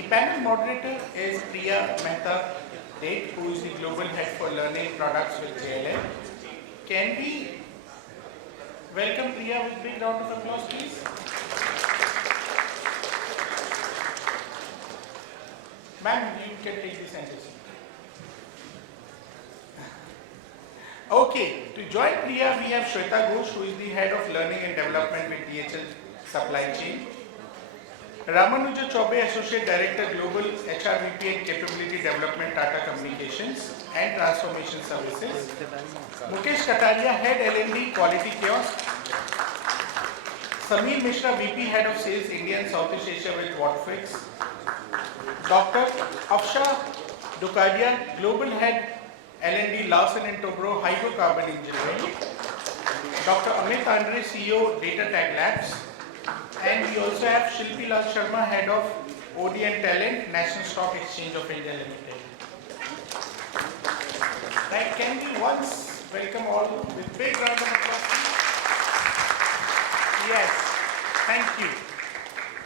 The panel moderator is Priya Mehta, who is the Global Head for Learning Products with JLM. Can we welcome Priya with a big round of applause, please? Ma'am, you can take the sentence. Okay, to join Priya, we have Sweta Ghosh, who is the Head of Learning and Development with DHL Supply Chain. Ramanuj Choubey, Associate Director, Global HRBP and Capability Development, Tata Communications and Transformation Services. Mukesh, Kataria, Head L&D, QualityKiosk. Mishra, VP, Head of Sales, India and Southeast Asia with Whatfix. Dr. Afsha, Dokadia, Global Head, L&D, Larsen and Tourbo, Hydrocarbon Engineering. Dr. Amit, CEO, DataTech Labs. And we also have Shilpi Sharma, Head of OD and Talent, National Stock Exchange of India Limited. Right, can we once welcome all with big round of applause? Yes, thank you.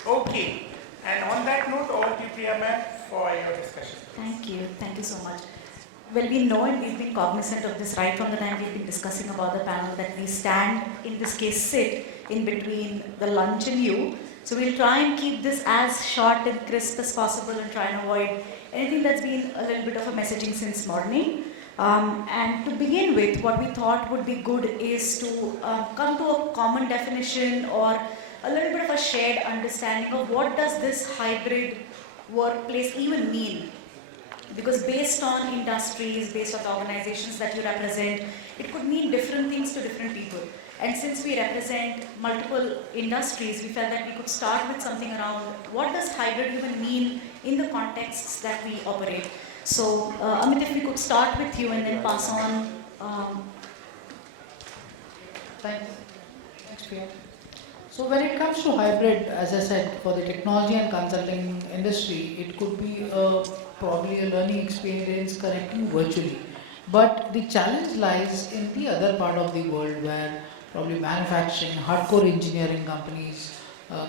Okay, and on that note, over to you, Priya ma'am, for your discussion. Thank you so much. Well, we know and we've been cognizant of this right from the time we've been discussing about the panel that we stand, in this case, sit in between the lunch and you. So we'll try and keep this as short and crisp as possible and try and avoid anything that's been a little bit of a messaging since morning. And to begin with, what we thought would be good is to come to a common definition or a little bit of a shared understanding of what does this hybrid workplace even mean. Because based on industries, based on the organizations that you represent, it could mean different things to different people. And since we represent multiple industries, we felt that we could start with something around what does hybrid even mean in the contexts that we operate. So, Amit, if we could start with you and then pass on. Thanks, Priya. So when it comes to hybrid, as I said, for the technology and consulting industry, it could be probably a learning experience connecting virtually. But the challenge lies in the other part of the world where probably manufacturing, hardcore engineering companies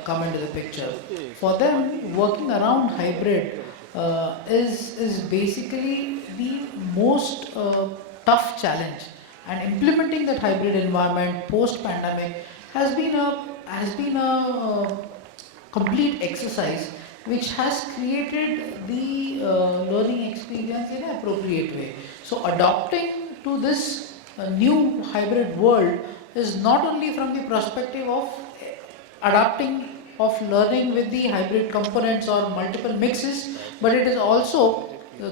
come into the picture. For them, working around hybrid is basically the most tough challenge. And implementing that hybrid environment post-pandemic has been a complete exercise which has created the learning experience in an appropriate way. So adopting to this new hybrid world is not only from the perspective of adapting of learning with the hybrid components or multiple mixes, but it is also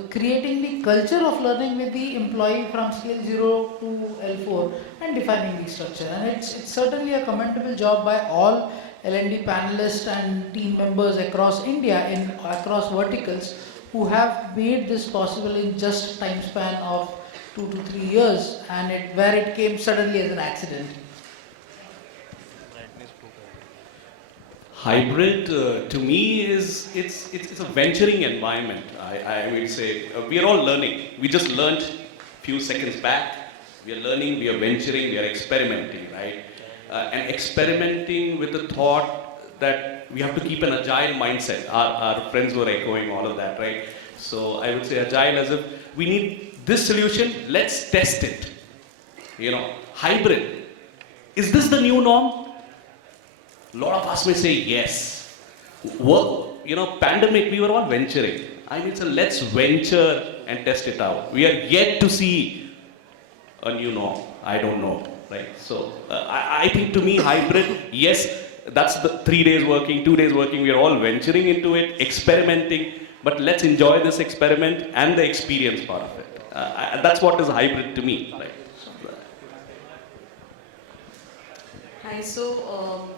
creating the culture of learning with the employee from scale 0 to L4 and defining the structure. And it's certainly a commendable job by all L&D panelists and team members across India in across verticals who have made this possible in just time span of 2 to 3 years, and where it came suddenly as an accident. Hybrid to me is it's a venturing environment. I would say we are all learning. We just learned a few seconds back. We are learning, we are venturing, we are experimenting, right? And experimenting with the thought that we have to keep an agile mindset. Our friends were echoing all of that, right? So I would say agile as if we need this solution, let's test it. Hybrid. Is this the new norm? A lot of us may say yes. Pandemic, we were all venturing. So let's venture and test it out. We are yet to see a new norm. I don't know, right? So I think to me, hybrid, yes, that's the 3 days working, 2 days working. We are all venturing into it, experimenting, but let's enjoy this experiment and the experience part of it. That's what is hybrid to me, right? Hi, so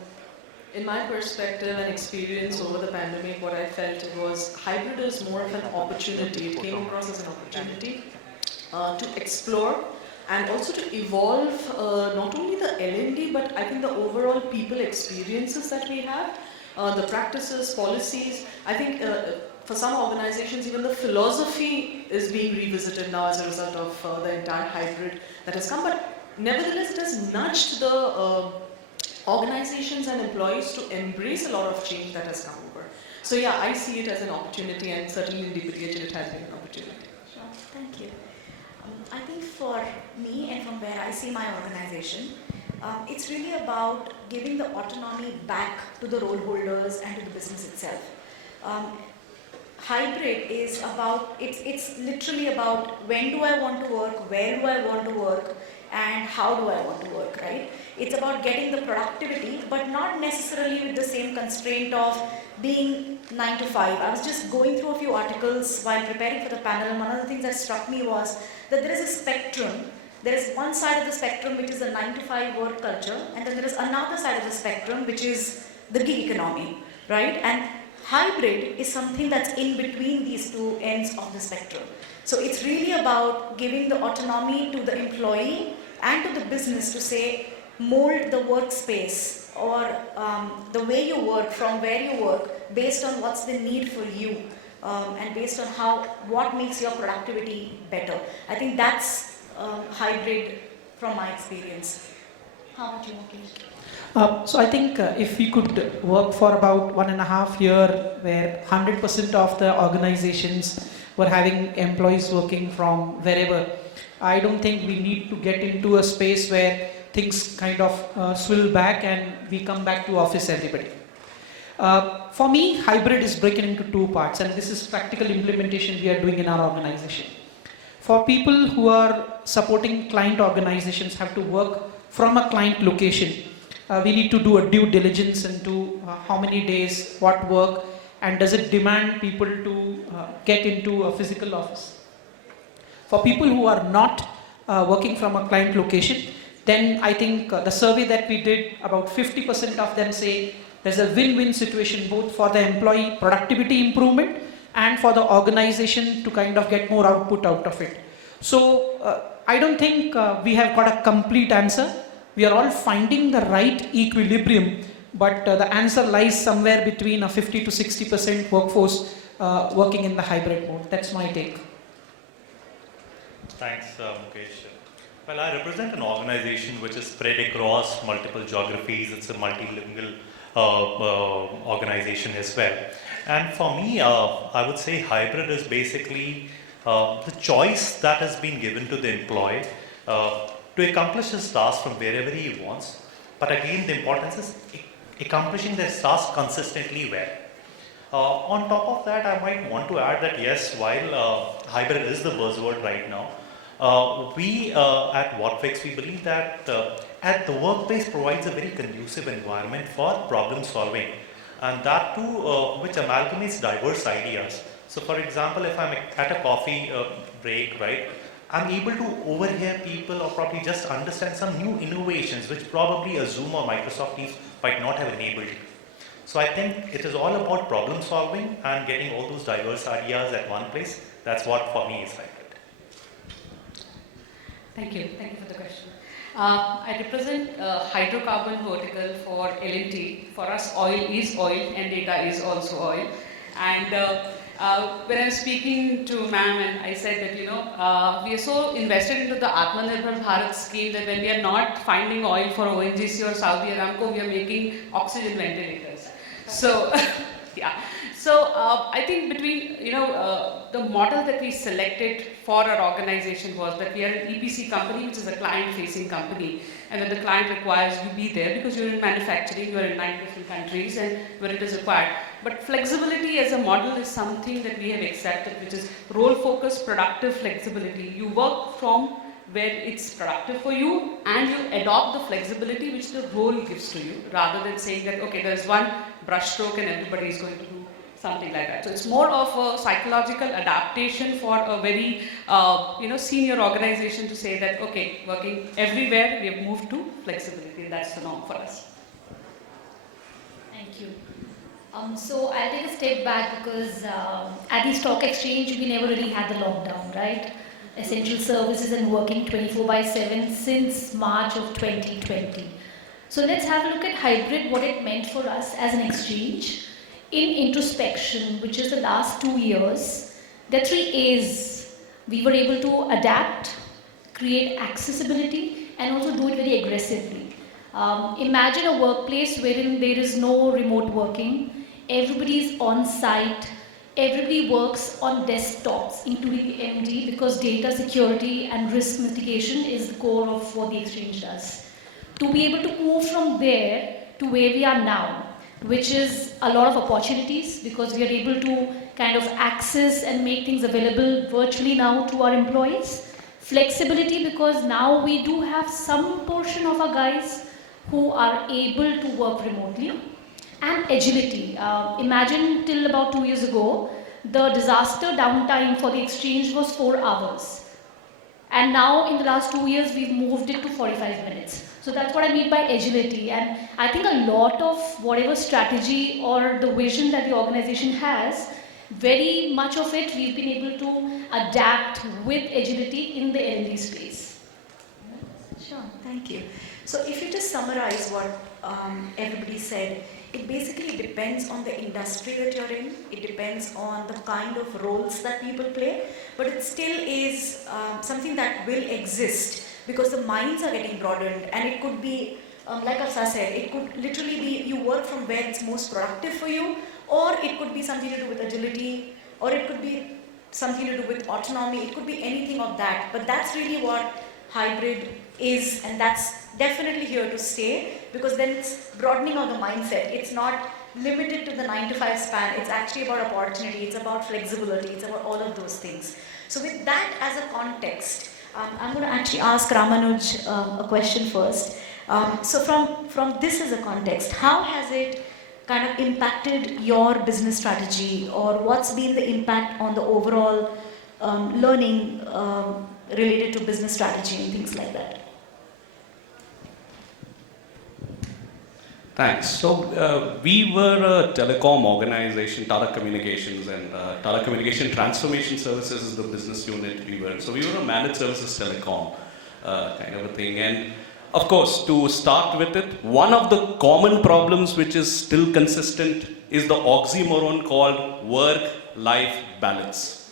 in my perspective and experience over the pandemic, what I felt was hybrid is more of an opportunity. It came across as an opportunity to explore and also to evolve not only the L&D, but I think the overall people experiences that we have, the practices, policies. I think for some organizations, even the philosophy is being revisited now as a result of the entire hybrid that has come. But nevertheless, it has nudged the organizations and employees to embrace a lot of change that has come over. So yeah, I see it as an opportunity, and certainly in DPDH it has been an opportunity. Sure, thank you. I think for me and from where I see my organization, it's really about giving the autonomy back to the role holders and to the business itself. Hybrid is about, it's literally about when do I want to work, where do I want to work, and how do I want to work, right? It's about getting the productivity, but not necessarily with the same constraint of being 9 to 5. I was just going through a few articles while preparing for the panel, and one of the things that struck me was that there is a spectrum. There is one side of the spectrum which is the 9 to 5 work culture, and then there is another side of the spectrum which is the gig economy, right? And hybrid is something that's in between these two ends of the spectrum. So it's really about giving the autonomy to the employee and to the business to say, mold the workspace or the way you work, from where you work, based on what's the need for you and based on what makes your productivity better. I think that's hybrid from my experience. How about you, Mukesh? So I think if we could work for about 1.5 years where 100% of the organizations were having employees working from wherever, I don't think we need to get into a space where things kind of swivel back and we come back to office everybody. For me, hybrid is broken into two parts, and this is practical implementation we are doing in our organization. For people who are supporting client organizations have to work from a client location. We need to do a due diligence into how many days, what work, and does it demand people to get into a physical office. For people who are not working from a client location, then I think the survey that we did, about 50% of them say there's a win-win situation both for the employee productivity improvement and for the organization to kind of get more output out of it. So I don't think we have got a complete answer. We are all finding the right equilibrium, but the answer lies somewhere between a 50 to 60% workforce working in the hybrid mode. That's my take. Thanks, Mukesh. Well, I represent an organization which is spread across multiple geographies. It's a multilingual organization as well. And for me, I would say hybrid is basically the choice that has been given to the employee to accomplish his task from wherever he wants. But again, the importance is accomplishing this task consistently well. On top of that, I might want to add that yes, while hybrid is the buzzword right now, we at Whatfix, we believe that at the workplace provides a very conducive environment for problem solving, and that too which amalgamates diverse ideas. So for example, if I'm at a coffee break, right, I'm able to overhear people or probably just understand some new innovations which probably a Zoom or Microsoft Teams might not have enabled. So I think it is all about problem solving and getting all those diverse ideas at one place. That's what for me is hybrid. Thank you for the question. I represent hydrocarbon vertical for L&T. For us, oil is oil and data is also oil. And when I was speaking to ma'am, and I said that, we are so invested into the Atmanirbhar Bharat scheme that when we are not finding oil for ONGC or Saudi Aramco, we are making oxygen ventilators. So, yeah. So I think between, the model that we selected for our organization was that we are an EPC company, which is a client-facing company, and when the client requires you be there because you're in manufacturing, you're in 9 different countries, and where it is required. But flexibility as a model is something that we have accepted, which is role-focused, productive flexibility. You work from where it's productive for you, and you adopt the flexibility which the role gives to you, rather than saying that, okay, there's one brushstroke and everybody is going to do something like that. So it's more of a psychological adaptation for a very, senior organization to say that, okay, working everywhere, we have moved to flexibility, and that's the norm for us. Thank you. So I'll take a step back because at the stock exchange, we never really had the lockdown, right? Essential services and working 24/7 since March of 2020. So let's have a look at hybrid, what it meant for us as an exchange. In introspection, which is the last 2 years, the 3 A's. We were able to adapt, create accessibility, and also do it very aggressively. Imagine a workplace wherein there is no remote working. everybody is on site, everybody works on desktops, including the MD, because data security and risk mitigation is the core of what the exchange does. To be able to move from there to where we are now, which is a lot of opportunities, because we are able to kind of access and make things available virtually now to our employees. Flexibility, because now we do have some portion of our guys who are able to work remotely. And agility. Imagine till about 2 years ago, the disaster downtime for the exchange was 4 hours. And now in the last 2 years, we've moved it to 45 minutes. So that's what I mean by agility. And I think a lot of whatever strategy or the vision that the organization has, very much of it we've been able to adapt with agility in the L&D space. Sure, thank you. So if you just summarize what everybody said, it basically depends on the industry that you're in, it depends on the kind of roles that people play, but it still is something that will exist because the minds are getting broadened, and it could be, like Afsha said, it could literally be you work from where it's most productive for you, or it could be something to do with agility, or it could be something to do with autonomy, it could be anything of that, but that's really what hybrid is, and that's definitely here to stay, because then it's broadening of the mindset. It's not limited to the 9 to 5 span, it's actually about opportunity, it's about flexibility, it's about all of those things. So with that as a context, I'm going to actually ask Ramanuj a question first. So from this as a context, how has it kind of impacted your business strategy, or what's been the impact on the overall learning related to business strategy and things like that? Thanks. So we were a telecom organization, Tata Communications, and Tata Communication Transformation Services is the business unit we were in. So we were a managed services telecom kind of a thing. And of course, to start with it, one of the common problems which is still consistent is the oxymoron called work-life balance.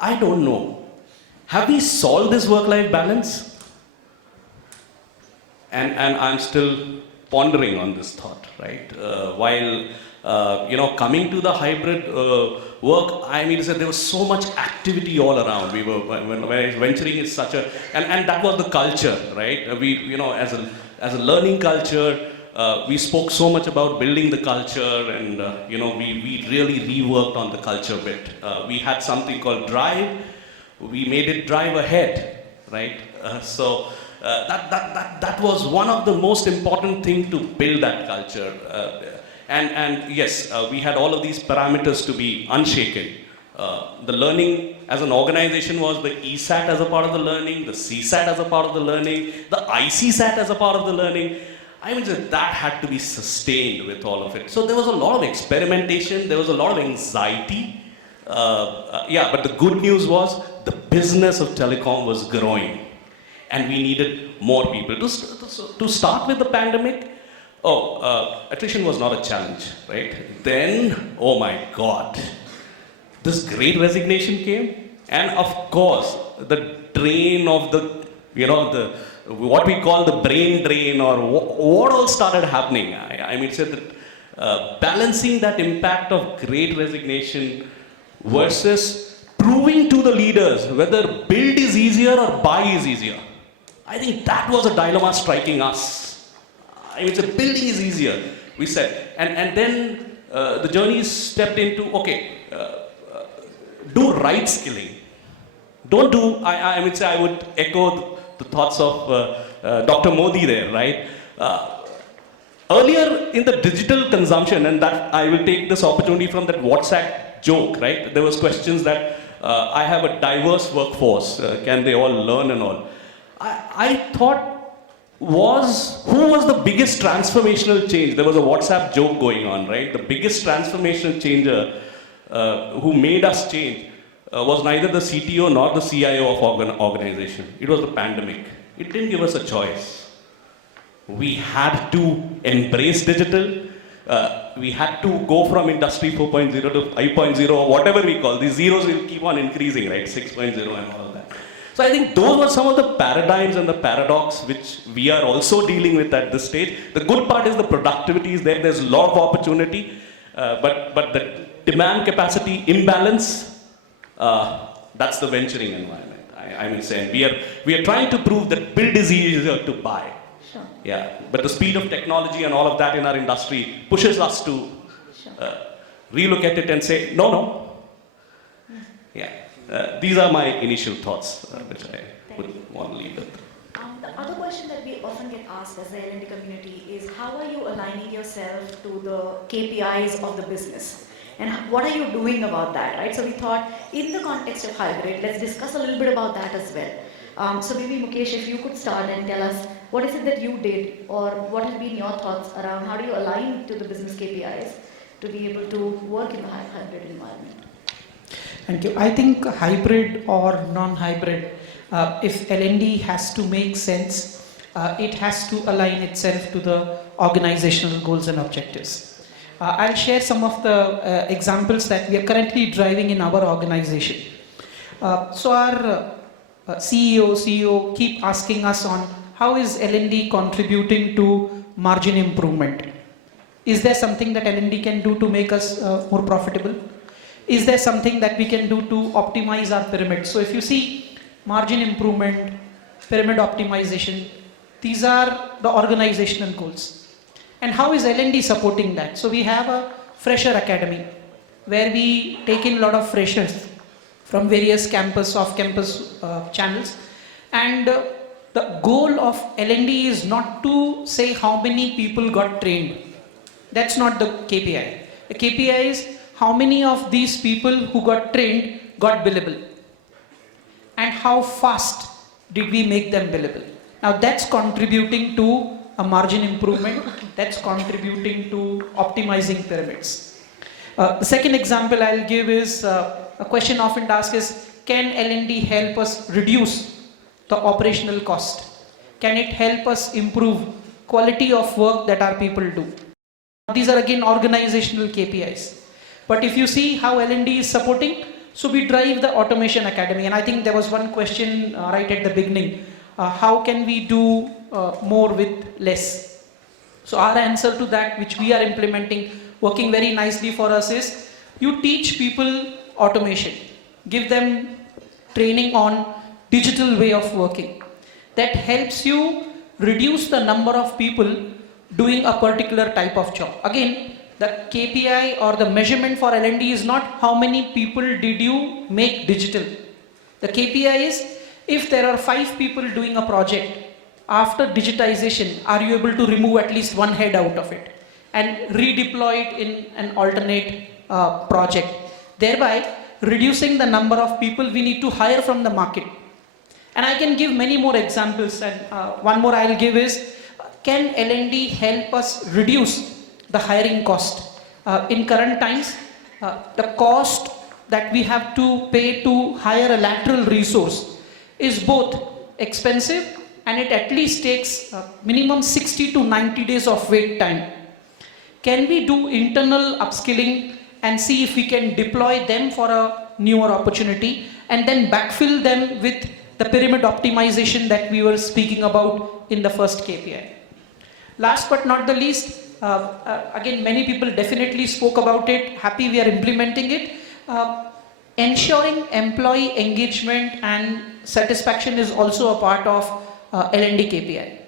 I don't know. Have we solved this work-life balance? And I'm still pondering on this thought, right? While coming to the hybrid work, I mean, there was so much activity all around. We were when I was venturing is such a and that was the culture, right? We as a learning culture, we spoke so much about building the culture, and we really reworked on the culture bit. We had something called Drive. We made it drive ahead, right? That was one of the most important things to build that culture. And yes, we had all of these parameters to be unshaken. The learning as an organization was the ESAT as a part of the learning, the CSAT as a part of the learning, the ICSAT as a part of the learning. I mean, that had to be sustained with all of it. So there was a lot of experimentation, there was a lot of anxiety. But the good news was the business of telecom was growing. And we needed more people. To start with the pandemic, attrition was not a challenge, right? Then, oh my God, this great resignation came. And of course, the drain of what we call the brain drain, or what all started happening. I mean, said that balancing that impact of great resignation versus proving to the leaders whether build is easier or buy is easier. I think that was a dilemma striking us. I mean, building is easier, we said. And then the journey stepped into, do right skilling. Don't do, I would echo the thoughts of Dr. Modi there, right? Earlier in the digital consumption, and that I will take this opportunity from that WhatsApp joke, right? There was questions that I have a diverse workforce, can they all learn and all? I thought who was the biggest transformational change? There was a WhatsApp joke going on, right? The biggest transformational changer who made us change was neither the CTO nor the CIO of an organization. It was the pandemic. It didn't give us a choice. We had to embrace digital. We had to go from industry 4.0 to 5.0, or whatever we call. These zeros will keep on increasing, right? 6.0 and all of that. So I think those were some of the paradigms and the paradox which we are also dealing with at this stage. The good part is the productivity is there. There's a lot of opportunity. But the demand capacity imbalance, that's the venturing environment. I will say, and we are trying to prove that build is easier to buy. Sure. Yeah, but the speed of technology and all of that in our industry pushes us to relook at it and say, no. Yeah, these are my initial thoughts, which I would want to leave with. The other question that we often get asked as the L&D community is, how are you aligning yourself to the KPIs of the business? And what are you doing about that, right? So we thought, in the context of hybrid, let's discuss a little bit about that as well. So maybe Mukesh, if you could start and tell us, what is it that you did, or what have been your thoughts around how do you align to the business KPIs to be able to work in a hybrid environment? Thank you. I think hybrid or non-hybrid, if L&D has to make sense, it has to align itself to the organizational goals and objectives. I'll share some of the examples that we are currently driving in our organization. So our CEO keep asking us on how is L&D contributing to margin improvement? Is there something that L&D can do to make us more profitable? Is there something that we can do to optimize our pyramid? So if you see margin improvement, pyramid optimization, these are the organizational goals. And how is L&D supporting that? So we have a fresher academy where we take in a lot of freshers from various campus, off-campus channels. And the goal of L&D is not to say how many people got trained. That's not the KPI. The KPI is how many of these people who got trained got billable. And how fast did we make them billable? Now that's contributing to a margin improvement, that's contributing to optimizing pyramids. The second example I'll give is, a question often asked is, can L&D help us reduce the operational cost? Can it help us improve quality of work that our people do? These are again organizational KPIs. But if you see how L&D is supporting, so we drive the Automation Academy, and I think there was one question right at the beginning, how can we do more with less? So our answer to that, which we are implementing, working very nicely for us, is you teach people automation, give them training on digital way of working. That helps you reduce the number of people doing a particular type of job. Again, the KPI or the measurement for L&D is not how many people did you make digital. The KPI is, if there are 5 people doing a project, after digitization, are you able to remove at least one head out of it and redeploy it in an alternate project, thereby reducing the number of people we need to hire from the market. And I can give many more examples, and one more I'll give is, can L&D help us reduce the hiring cost? In current times, the cost that we have to pay to hire a lateral resource is both expensive, and it at least takes minimum 60 to 90 days of wait time. Can we do internal upskilling and see if we can deploy them for a newer opportunity and then backfill them with the pyramid optimization that we were speaking about in the first KPI? Last but not the least, again, many people definitely spoke about it, happy we are implementing it. Ensuring employee engagement and satisfaction is also a part of L&D KPI.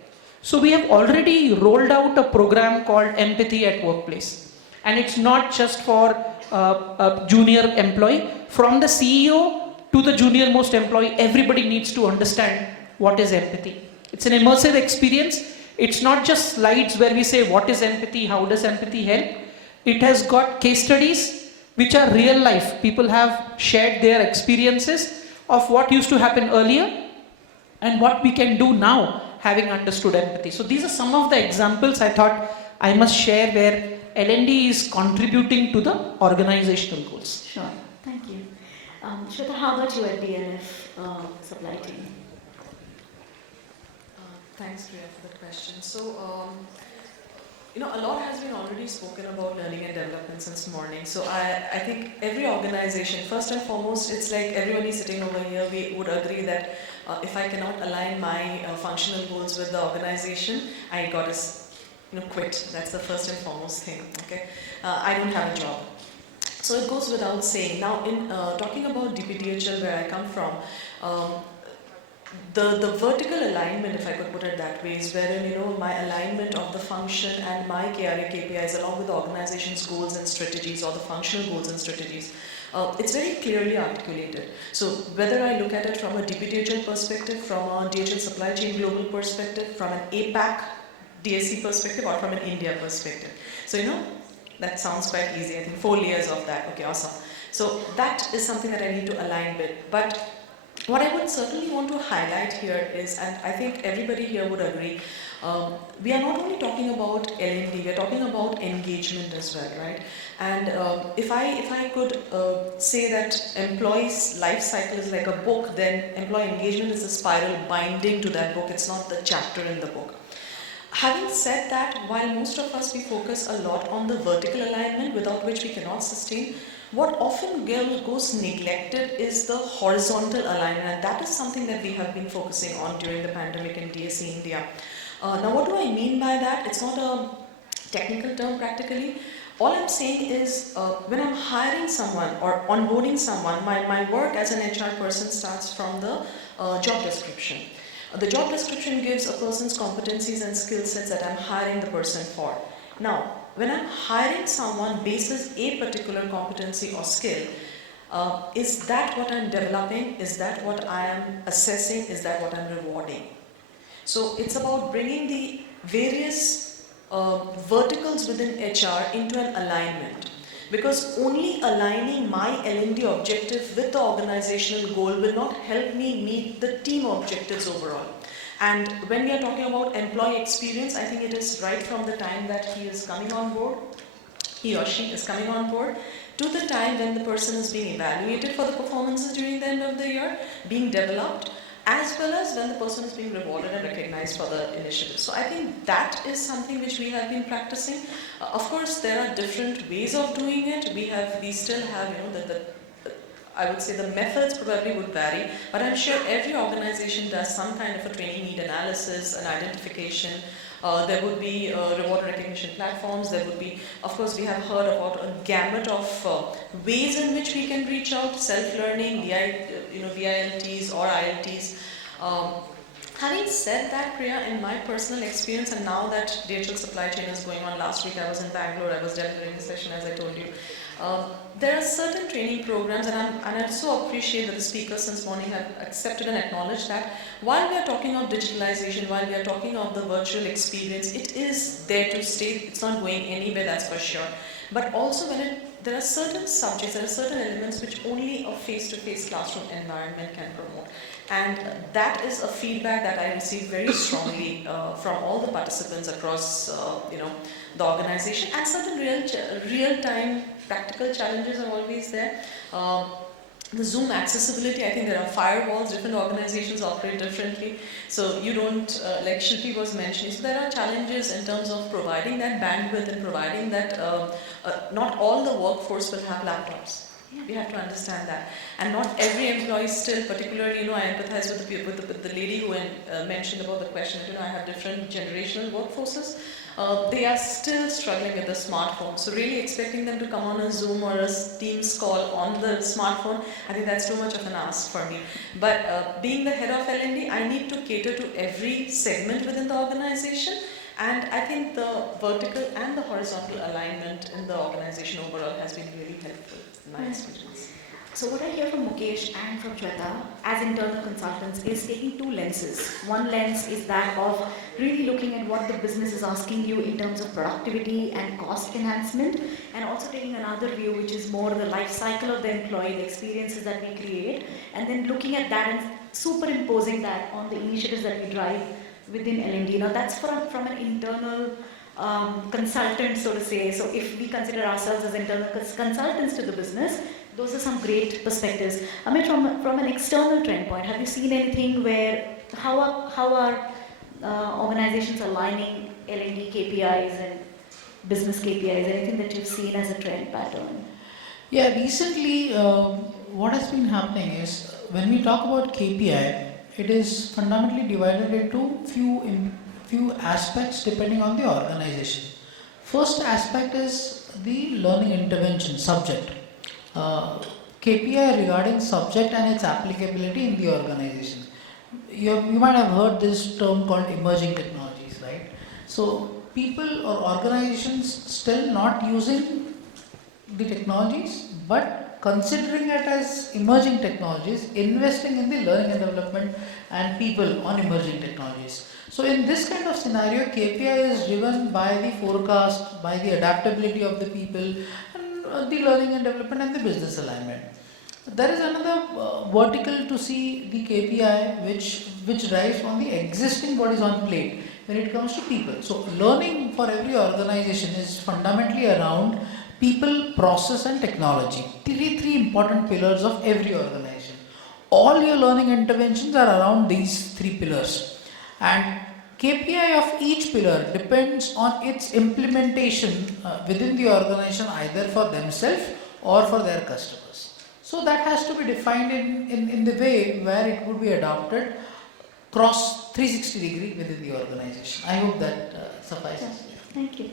So we have already rolled out a program called Empathy at Workplace. And it's not just for a junior employee. From the CEO to the junior most employee, everybody needs to understand what is empathy. It's an immersive experience. It's not just slides where we say what is empathy, how does empathy help. It has got case studies which are real life. People have shared their experiences of what used to happen earlier and what we can do now, having understood empathy. So these are some of the examples I thought I must share where L&D is contributing to the organizational goals. Sure, thank you. Sweta, how about you at DLF supply team? Thanks, Priya, for the question. So, a lot has been already spoken about learning and development since morning. So I think every organization, first and foremost, it's like everybody sitting over here, we would agree that if I cannot align my functional goals with the organization, I got to quit. That's the first and foremost thing. Okay, I don't have a job. So it goes without saying. Now, in talking about DPTHL, where I come from, um, the vertical alignment, if I could put it that way, is wherein my alignment of the function and my KRA KPIs along with the organization's goals and strategies, or the functional goals and strategies, it's very clearly articulated. So whether I look at it from a DPTHL perspective, from a DHL supply chain global perspective, from an APAC DSC perspective, or from an India perspective. So that sounds quite easy. I think 4 layers of that. Okay, awesome. So that is something that I need to align with. But what I would certainly want to highlight here is, and I think everybody here would agree, we are not only talking about L&D, we are talking about engagement as well, right? And if I could say that employee's life cycle is like a book, then employee engagement is a spiral binding to that book. It's not the chapter in the book. Having said that, while most of us we focus a lot on the vertical alignment, without which we cannot sustain, what often goes neglected is the horizontal alignment, and that is something that we have been focusing on during the pandemic in DSC India. Now, what do I mean by that? It's not a technical term practically. All I'm saying is when I'm hiring someone or onboarding someone, my work as an HR person starts from the job description. The job description gives a person's competencies and skill sets that I'm hiring the person for. Now, when I'm hiring someone basis a particular competency or skill, is that what I'm developing? Is that what I am assessing? Is that what I'm rewarding? So it's about bringing the various verticals within HR into an alignment. Because only aligning my L&D objective with the organizational goal will not help me meet the team objectives overall. And when we are talking about employee experience, I think it is right from the time that he is coming on board, he or she is coming on board, to the time when the person is being evaluated for the performances during the end of the year, being developed, as well as when the person is being rewarded and recognized for the initiative. So I think that is something which we have been practicing. Of course, there are different ways of doing it. We still have, I would say the methods probably would vary, but I'm sure every organization does some kind of a training need analysis and identification. There would be reward and recognition platforms. There would be, of course, we have heard about a gamut of ways in which we can reach out, self-learning, VILTs or ILTs. Having said that, Priya, in my personal experience, and now that DHL supply chain is going on, last week I was in Bangalore, I was delivering a session as I told you. There are certain training programs, and I so appreciate that the speakers since morning have accepted and acknowledged that while we are talking of digitalization, while we are talking of the virtual experience, it is there to stay. It's not going anywhere, that's for sure. But also there are certain subjects, there are certain elements which only a face-to-face classroom environment can promote. And that is a feedback that I received very strongly from all the participants across the organization, and certain real-time practical challenges are always there. The Zoom accessibility, I think there are firewalls, different organizations operate differently. So you don't, like Shilpi was mentioning, so there are challenges in terms of providing that bandwidth and providing that not all the workforce will have laptops. We have to understand that. And not every employee still, particularly, I empathize with the lady who mentioned about the question, I have different generational workforces. They are still struggling with the smartphone. So really expecting them to come on a Zoom or a Teams call on the smartphone, I think that's too much of an ask for me. But being the head of L&D, I need to cater to every segment within the organization. And I think the vertical and the horizontal alignment in the organization overall has been really helpful in my experience. So what I hear from Mukesh and from Sweta as internal consultants is taking two lenses. One lens is that of really looking at what the business is asking you in terms of productivity and cost enhancement, and also taking another view which is more the life cycle of the employee, the experiences that we create, and then looking at that and superimposing that on the initiatives that we drive within L&D. Now that's from an internal consultant, so to say. So if we consider ourselves as internal consultants to the business, those are some great perspectives. Amit, from an external trend point, have you seen anything where, how are organizations aligning L&D KPIs and business KPIs? Anything that you've seen as a trend pattern? Yeah, recently what has been happening is when we talk about KPI, it is fundamentally divided into few aspects depending on the organization. First aspect is the learning intervention subject. KPI regarding subject and its applicability in the organization. You might have heard this term called emerging technologies, right? So people or organizations still not using the technologies, but considering it as emerging technologies, investing in the learning and development and people on emerging technologies. So in this kind of scenario, KPI is driven by the forecast, by the adaptability of the people, and the learning and development and the business alignment. There is another vertical to see the KPI which drives on the existing what is on plate when it comes to people. So learning for every organization is fundamentally around people, process and technology. Three important pillars of every organization. All your learning interventions are around these three pillars. And KPI of each pillar depends on its implementation within the organization either for themselves or for their customers. So that has to be defined in the way where it would be adopted cross 360 degree within the organization. I hope that suffices. Thank you.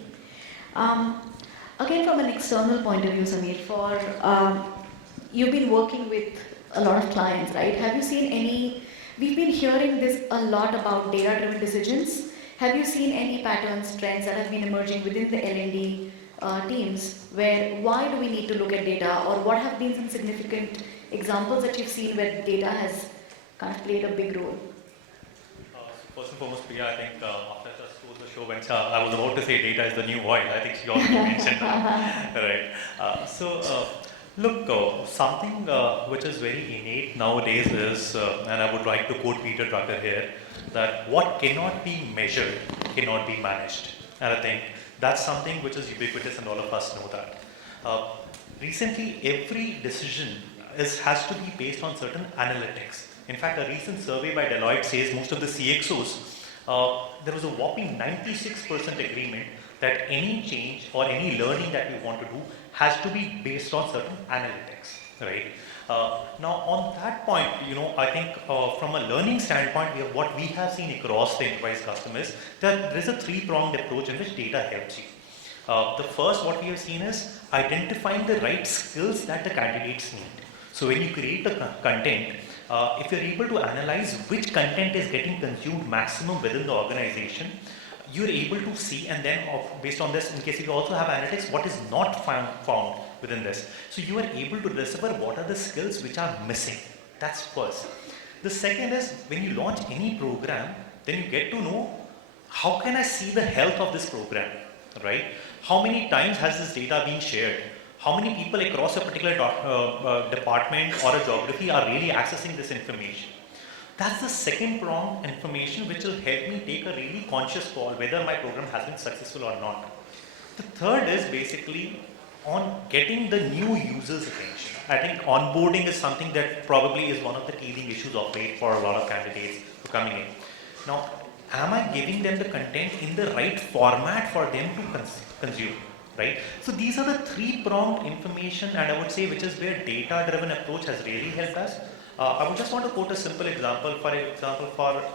Again, from an external point of view, Samir, you've been working with a lot of clients, right? Have you seen any, we've been hearing this a lot about data-driven decisions. Have you seen any patterns, trends that have been emerging within the L&D teams where why do we need to look at data, or what have been some significant examples that you've seen where data has kind of played a big role? First and foremost, Priya, I think after just told the show went, I was about to say data is the new oil. I think she already mentioned that. Right. Look, something which is very innate nowadays is, and I would like to quote Peter Drucker here, that what cannot be measured cannot be managed. And I think that's something which is ubiquitous and all of us know that. Recently, every decision has to be based on certain analytics. In fact, a recent survey by Deloitte says most of the CXOs, there was a whopping 96% agreement that any change or any learning that we want to do has to be based on certain analytics, right? Now, on that point, I think from a learning standpoint, what we have seen across the enterprise customers, that there is a three-pronged approach in which data helps you. The first, what we have seen is identifying the right skills that the candidates need. So when you create the content, if you're able to analyze which content is getting consumed maximum within the organization, you're able to see, and then based on this, in case you also have analytics, what is not found within this. So you are able to discover what are the skills which are missing. That's first. The second is when you launch any program, then you get to know how can I see the health of this program, right? How many times has this data been shared? How many people across a particular department or a geography are really accessing this information? That's the second prong information which will help me take a really conscious call whether my program has been successful or not. The third is basically on getting the new users' attention. I think onboarding is something that probably is one of the teething issues of late for a lot of candidates coming in. Now, am I giving them the content in the right format for them to consume? Right? So these are the three-pronged information, and I would say which is where data-driven approach has really helped us. I would just want to quote a simple example.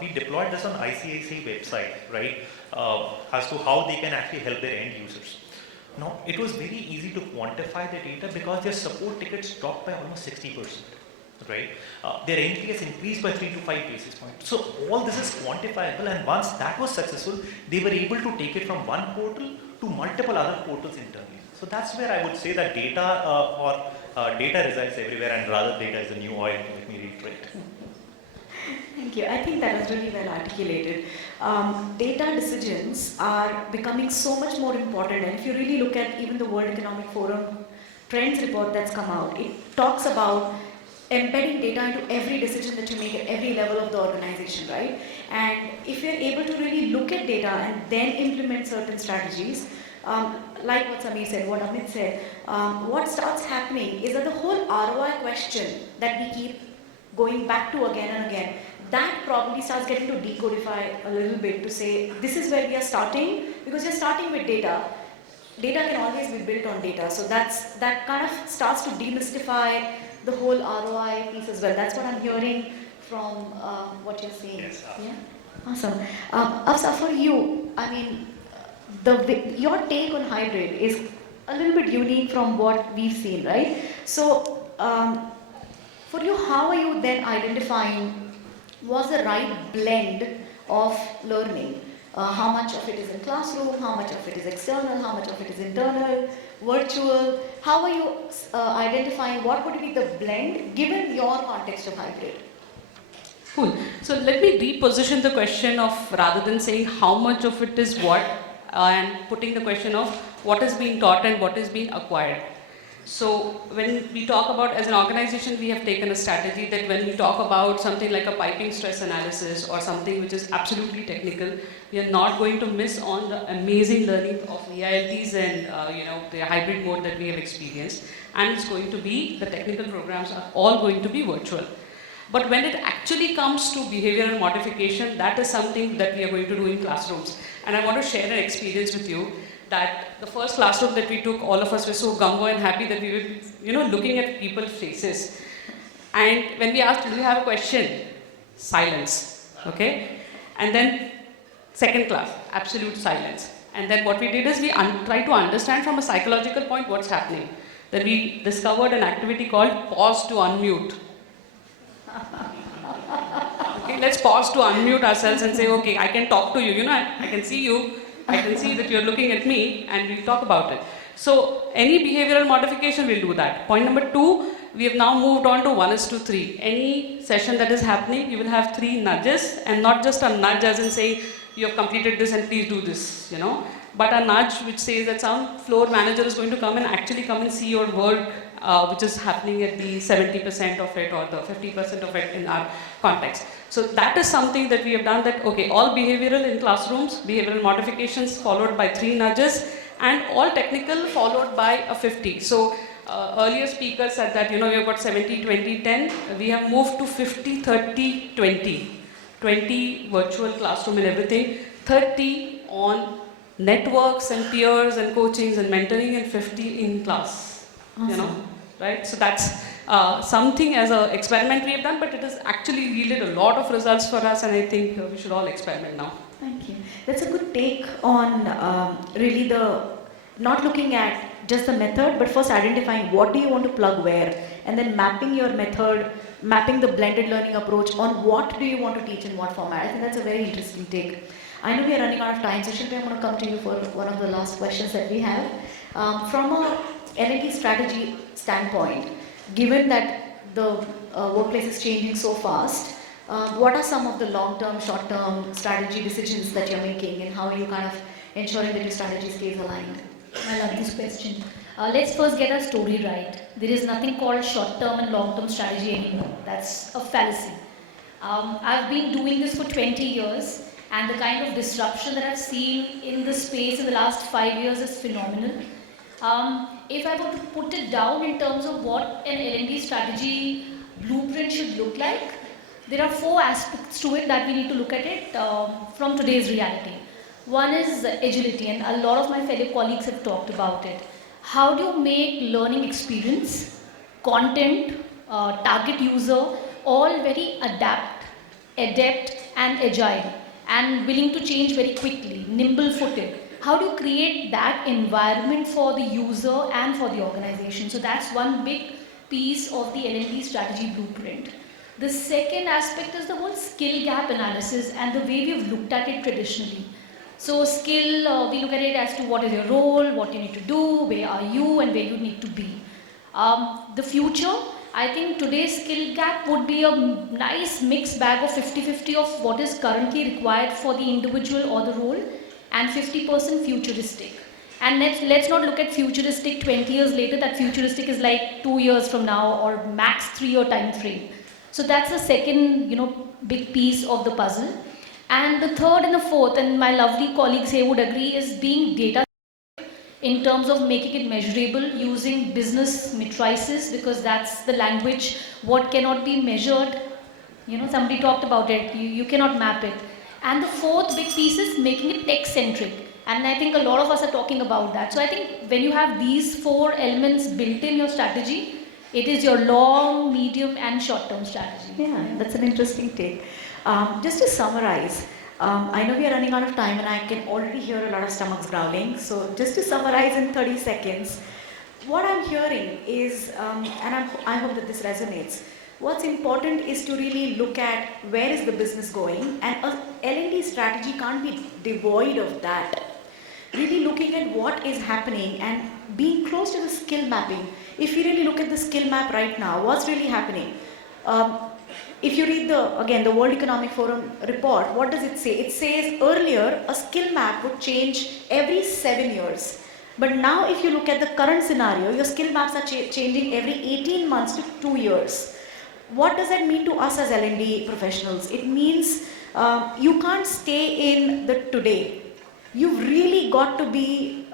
We deployed this on ICICI website, right? As to how they can actually help their end users. Now, it was very easy to quantify the data because their support tickets dropped by almost 60%, right? Their NPS increased by 3 to 5 basis points. So all this is quantifiable, and once that was successful, they were able to take it from one portal to multiple other portals internally. So that's where I would say that data data resides everywhere, and rather data is the new oil, let me reiterate. Thank you. I think that was really well articulated. Data decisions are becoming so much more important, and if you really look at even the World Economic Forum trends report that's come out, it talks about embedding data into every decision that you make at every level of the organization, right? And if you're able to really look at data and then implement certain strategies, like what Samir said, what Amit said, what starts happening is that the whole ROI question that we keep going back to again and again, that probably starts getting to decodify a little bit to say, this is where we are starting, because you're starting with data. Data can always be built on data, so that kind of starts to demystify the whole ROI piece as well. That's what I'm hearing from what you're saying. Yes, yeah? Awesome. Afsha, for you, I mean, your take on hybrid is a little bit unique from what we've seen, right? So, for you, how are you then identifying what's the right blend of learning? How much of it is in classroom, how much of it is external, how much of it is internal, virtual? How are you identifying what would be the blend given your context of hybrid? Cool. So let me reposition the question of, rather than saying how much of it is what, and putting the question of what is being taught and what is being acquired. So when we talk about, as an organization, we have taken a strategy that when we talk about something like a piping stress analysis or something which is absolutely technical, we are not going to miss on the amazing learning of EILTs and the hybrid mode that we have experienced. And it's going to be, the technical programs are all going to be virtual. But when it actually comes to behavioral modification, that is something that we are going to do in classrooms. And I want to share an experience with you that the first classroom that we took, all of us were so gung-ho and happy that we were, looking at people's faces. And when we asked, do you have a question? Silence, okay? And then second class, absolute silence. And then what we did is we tried to understand from a psychological point what's happening. Then we discovered an activity called pause to unmute. Okay, let's pause to unmute ourselves and say, okay, I can talk to you, I can see you, I can see that you're looking at me, and we'll talk about it. So any behavioral modification, we'll do that. Point number 2, we have now moved on to 1:3. Any session that is happening, you will have 3 nudges, and not just a nudge as in saying, you have completed this and please do this, but a nudge which says that some floor manager is going to come and actually come and see your work, which is happening at the 70% of it or the 50% of it in our context. So that is something that we have done, that, okay, all behavioral in classrooms, behavioral modifications followed by 3 nudges, and all technical followed by a 50. So earlier speakers said that, we have got 70, 20, 10. We have moved to 50, 30, 20. 20 virtual classroom and everything, 30 on networks and peers and coachings and mentoring, and 50 in class. Awesome. Right? So that's something as an experiment we have done, but it has actually yielded a lot of results for us, and I think we should all experiment now. Thank you. That's a good take on really not looking at just the method, but first identifying what do you want to plug where, and then mapping your method, mapping the blended learning approach on what do you want to teach in what format. I think that's a very interesting take. I know we are running out of time, so Shilpi, I'm going to come to you for one of the last questions that we have. From a L&D strategy standpoint, given that the workplace is changing so fast, what are some of the long-term, short-term strategy decisions that you're making, and how are you kind of ensuring that your strategy stays aligned? I love this question. Let's first get our story right. There is nothing called short-term and long-term strategy anymore. That's a fallacy. I've been doing this for 20 years, and the kind of disruption that I've seen in the space in the last 5 years is phenomenal. If I were to put it down in terms of what an L&D strategy blueprint should look like, there are 4 aspects to it that we need to look at it from today's reality. One is agility, and a lot of my fellow colleagues have talked about it. How do you make learning experience, content, target user, all very adept and agile, and willing to change very quickly, nimble-footed? How do you create that environment for the user and for the organization? So that's one big piece of the L&D strategy blueprint. The second aspect is the whole skill gap analysis and the way we've looked at it traditionally. So skill, we look at it as to what is your role, what you need to do, where are you, and where you need to be. The future, I think today's skill gap would be a nice mixed bag of 50-50 of what is currently required for the individual or the role, and 50% futuristic. And let's not look at futuristic 20 years later. That futuristic is like 2 years from now or max 3-year time frame. So that's the second, big piece of the puzzle. And the third and the fourth, and my lovely colleagues here would agree, is being data in terms of making it measurable using business matrices, because that's the language. What cannot be measured, somebody talked about it, you cannot map it. And the fourth big piece is making it tech-centric. And I think a lot of us are talking about that. So I think when you have these 4 elements built in your strategy, it is your long, medium, and short-term strategy. Yeah, that's an interesting take. Just to summarize, I know we are running out of time and I can already hear a lot of stomachs growling. So just to summarize in 30 seconds, what I'm hearing is, and I hope that this resonates, what's important is to really look at where is the business going, and a L&D strategy can't be devoid of that. Really looking at what is happening and being close to the skill mapping. If you really look at the skill map right now, what's really happening? If you read the World Economic Forum report, what does it say? It says earlier a skill map would change every 7 years. But now if you look at the current scenario, your skill maps are changing every 18 months to 2 years. What does that mean to us as L&D professionals? It means you can't stay in the today. You've really got to be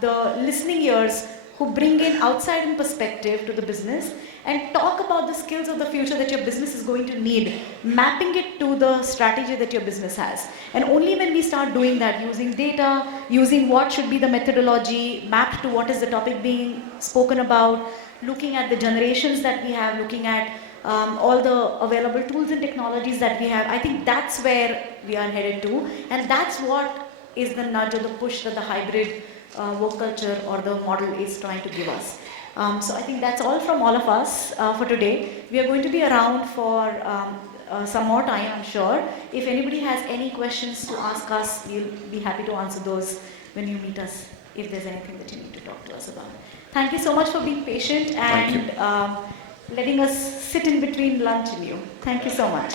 the listening ears who bring in outside perspective to the business and talk about the skills of the future that your business is going to need, mapping it to the strategy that your business has. And only when we start doing that, using data, using what should be the methodology, mapped to what is the topic being spoken about, looking at the generations that we have, looking at all the available tools and technologies that we have, I think that's where we are headed to. And that's what is the nudge or the push that the hybrid work culture or the model is trying to give us. So I think that's all from all of us for today. We are going to be around for some more time, I'm sure. If anybody has any questions to ask us, we'll be happy to answer those when you meet us, if there's anything that you need to talk to us about. Thank you so much for being patient and letting us sit in between lunch and you. Thank you so much.